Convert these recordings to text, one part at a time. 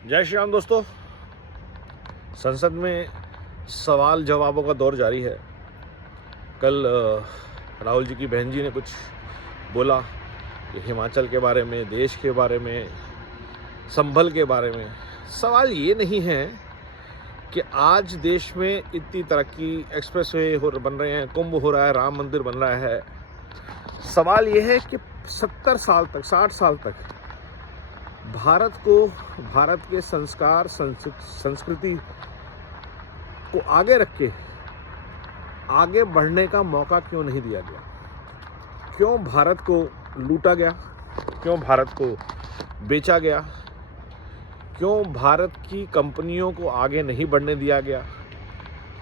जय श्री राम दोस्तों। संसद में सवाल जवाबों का दौर जारी है। कल राहुल जी की बहन जी ने कुछ बोला कि हिमाचल के बारे में, देश के बारे में, संभल के बारे में। सवाल ये नहीं है कि आज देश में इतनी तरक्की, एक्सप्रेसवे बन रहे हैं, कुंभ हो रहा है, राम मंदिर बन रहा है। सवाल ये है कि 70 साल तक, 60 साल तक भारत को, भारत के संस्कार, संस्कृति को आगे रख के आगे बढ़ने का मौका क्यों नहीं दिया गया? क्यों भारत को लूटा गया? क्यों भारत को बेचा गया? क्यों भारत की कंपनियों को आगे नहीं बढ़ने दिया गया?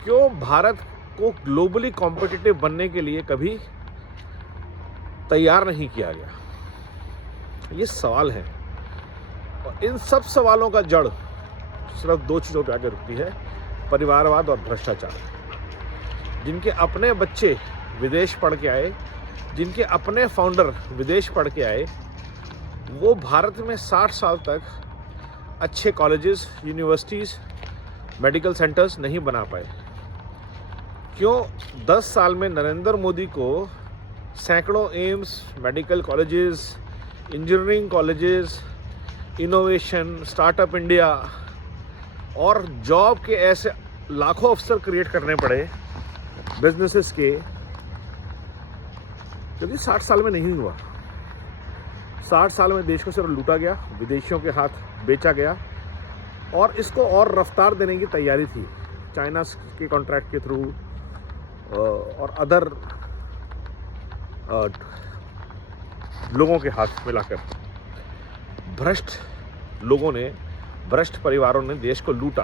क्यों भारत को ग्लोबली कॉम्पिटिटिव बनने के लिए कभी तैयार नहीं किया गया? ये सवाल है। और इन सब सवालों का जड़ सिर्फ दो चीज़ों पे आके रुकती है: परिवारवाद और भ्रष्टाचार। जिनके अपने बच्चे विदेश पढ़ के आए, जिनके अपने फाउंडर विदेश पढ़ के आए, वो भारत में 60 साल तक अच्छे कॉलेजेस, यूनिवर्सिटीज़, मेडिकल सेंटर्स नहीं बना पाए। क्यों 10 साल में नरेंद्र मोदी को सैकड़ों AIIMS, medical colleges, engineering colleges, innovation, startup India और जॉब के ऐसे लाखों अवसर क्रिएट करने पड़े बिजनेसेस के, क्योंकि 60 साल में नहीं हुआ। 60 साल में देश को सिर्फ लूटा गया, विदेशियों के हाथ बेचा गया और इसको और रफ्तार देने की तैयारी थी चाइना के कॉन्ट्रैक्ट के थ्रू और अदर लोगों के हाथ मिलाकर। भ्रष्ट लोगों ने, भ्रष्ट परिवारों ने देश को लूटा।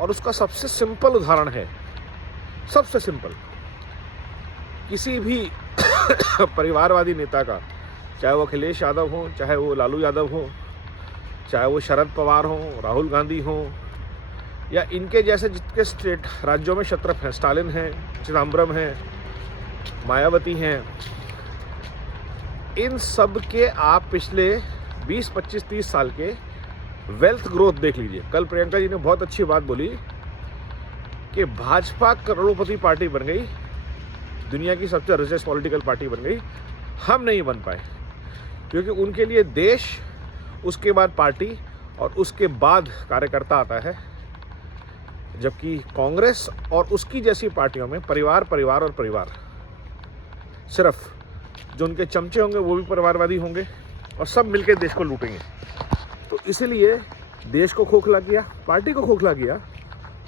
और उसका सबसे सिंपल उदाहरण है, सबसे सिंपल, किसी भी परिवारवादी नेता का, चाहे वो अखिलेश यादव हो, चाहे वो लालू यादव हो, चाहे वो शरद पवार हो, राहुल गांधी हो, या इनके जैसे जितने स्टेट राज्यों में शत्रप हैं, स्टालिन हैं, चिदम्बरम हैं, मायावती हैं, इन सब के आप पिछले 20, 25, 30 साल के वेल्थ ग्रोथ देख लीजिए। कल प्रियंका जी ने बहुत अच्छी बात बोली कि भाजपा करोड़पति पार्टी बन गई, दुनिया की सबसे रिचेस्ट पॉलिटिकल पार्टी बन गई। हम नहीं बन पाए क्योंकि उनके लिए देश, उसके बाद पार्टी और उसके बाद कार्यकर्ता आता है। जबकि कांग्रेस और उसकी जैसी पार्टियों में परिवार, परिवार और परिवार। सिर्फ जो उनके चमचे होंगे वो भी परिवारवादी होंगे और सब मिलकर देश को लूटेंगे। तो इसलिए देश को खोखला किया, पार्टी को खोखला किया,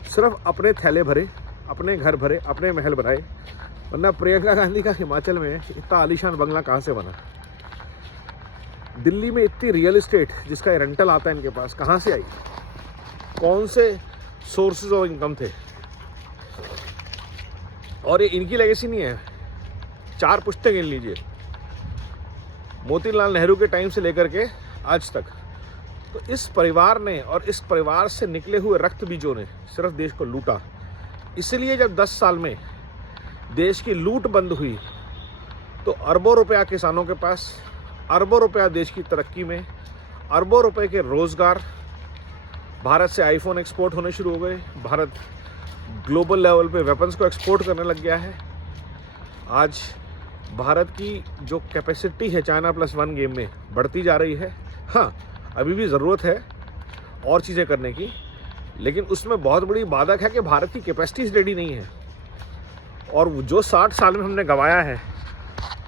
सिर्फ अपने थैले भरे, अपने घर भरे, अपने महल बनाए। वरना प्रियंका गांधी का हिमाचल में इतना आलीशान बंगला कहाँ से बना? दिल्ली में इतनी रियल एस्टेट जिसका रेंटल आता है इनके पास, कहाँ से आई? कौन से सोर्सेज ऑफ इनकम थे? और ये इनकी लेगेसी नहीं है, 4 पुश्तें गिन लीजिए, मोतीलाल नेहरू के टाइम से लेकर के आज तक। तो इस परिवार ने और इस परिवार से निकले हुए रक्त बीजों ने सिर्फ देश को लूटा। इसलिए जब 10 साल में देश की लूट बंद हुई तो अरबों रुपया किसानों के पास, अरबों रुपया देश की तरक्की में, अरबों रुपए के रोजगार, भारत से आईफोन एक्सपोर्ट होने शुरू हो गए, भारत ग्लोबल लेवल पे वेपन्स को एक्सपोर्ट करने लग गया है। आज भारत की जो कैपेसिटी है चाइना +1 गेम में बढ़ती जा रही है। हाँ, अभी भी ज़रूरत है और चीज़ें करने की, लेकिन उसमें बहुत बड़ी बाधक है कि भारत की कैपेसिटीज रेडी नहीं है। और जो 60 साल में हमने गंवाया है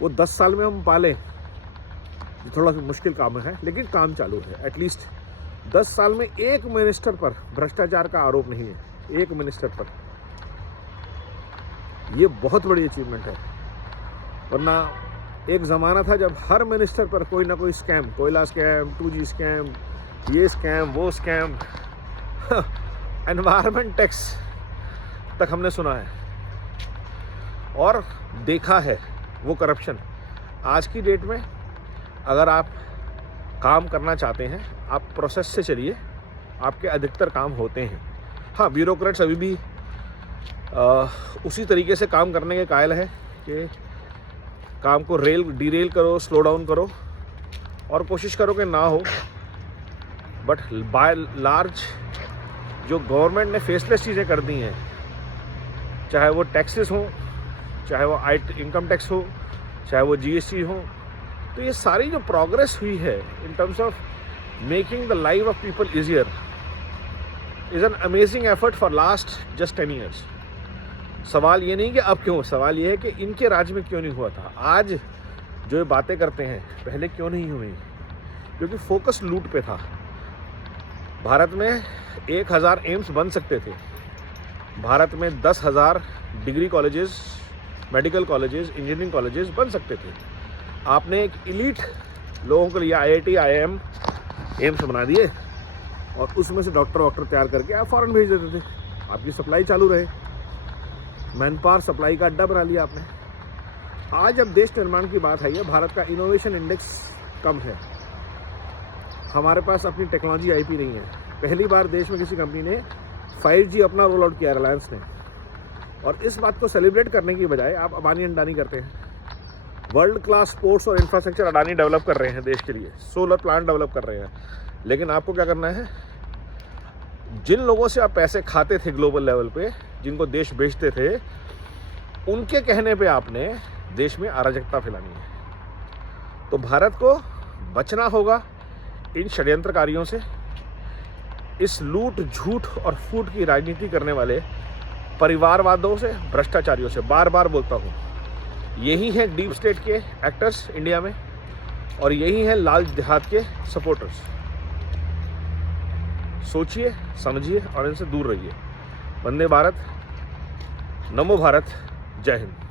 वो 10 साल में हम पालें, थोड़ा सा मुश्किल काम है, लेकिन काम चालू है। एटलीस्ट 10 साल में एक मिनिस्टर पर भ्रष्टाचार का आरोप नहीं है, एक मिनिस्टर पर। ये बहुत बड़ी अचीवमेंट है। वरना एक ज़माना था जब हर मिनिस्टर पर कोई ना कोई स्कैम, कोयला स्कैम, 2G स्कैम, ये स्कैम, वो स्कैम, एनवायरनमेंट टैक्स तक हमने सुना है और देखा है वो करप्शन। आज की डेट में अगर आप काम करना चाहते हैं, आप प्रोसेस से चलिए, आपके अधिकतर काम होते हैं। हाँ, ब्यूरोक्रेट्स अभी भी उसी तरीके से काम करने के कायल है कि काम को डीरेल करो, स्लो डाउन करो और कोशिश करो कि ना हो। बट बाय लार्ज जो गवर्नमेंट ने फेसलेस चीज़ें कर दी हैं, चाहे वो टैक्सेस हों, चाहे वो इनकम टैक्स हो, चाहे वो जीएसटी हो, तो ये सारी जो प्रोग्रेस हुई है in terms of making the life of people easier is an amazing effort for last just 10 years. सवाल ये नहीं कि अब क्यों, सवाल ये है कि इनके राज्य में क्यों नहीं हुआ था। आज जो ये बातें करते हैं पहले क्यों नहीं हुई, क्योंकि फोकस लूट पे था। भारत में 1000 एम्स बन सकते थे, भारत में 10,000 degree colleges, medical colleges, engineering colleges बन सकते थे। आपने एक इलीट लोगों के लिए IIT IIM एम्स बना दिए और उसमें से डॉक्टर तैयार करके आप फॉरेन भेज देते थे। आपकी सप्लाई चालू रहे, मैन पावर सप्लाई का अड्डा बना लिया आपने। आज जब देश निर्माण की बात आई है, भारत का इनोवेशन इंडेक्स कम है, हमारे पास अपनी टेक्नोलॉजी IP नहीं है। पहली बार देश में किसी कंपनी ने 5G अपना रोल आउट किया, रिलायंस ने। और इस बात को सेलिब्रेट करने की बजाय आप अडानी अंडानी करते हैं। वर्ल्ड क्लास स्पोर्ट्स और इंफ्रास्ट्रक्चर अडानी डेवलप कर रहे हैं देश के लिए, सोलर प्लांट डेवलप कर रहे हैं, लेकिन आपको क्या करना है, जिन लोगों से आप पैसे खाते थे ग्लोबल लेवल पे, जिनको देश बेचते थे, उनके कहने पे आपने देश में अराजकता फैलानी है। तो भारत को बचना होगा इन षड्यंत्रकारियों से, इस लूट झूठ और फूट की राजनीति करने वाले परिवारवादों से, भ्रष्टाचारियों से। बार बार बोलता हूँ, यही हैं डीप स्टेट के एक्टर्स इंडिया में, और यही हैं लाल जिहाद के सपोर्टर्स। सोचिए, समझिए और इनसे दूर रहिए। वंदे भारत, नमो भारत, जय हिंद।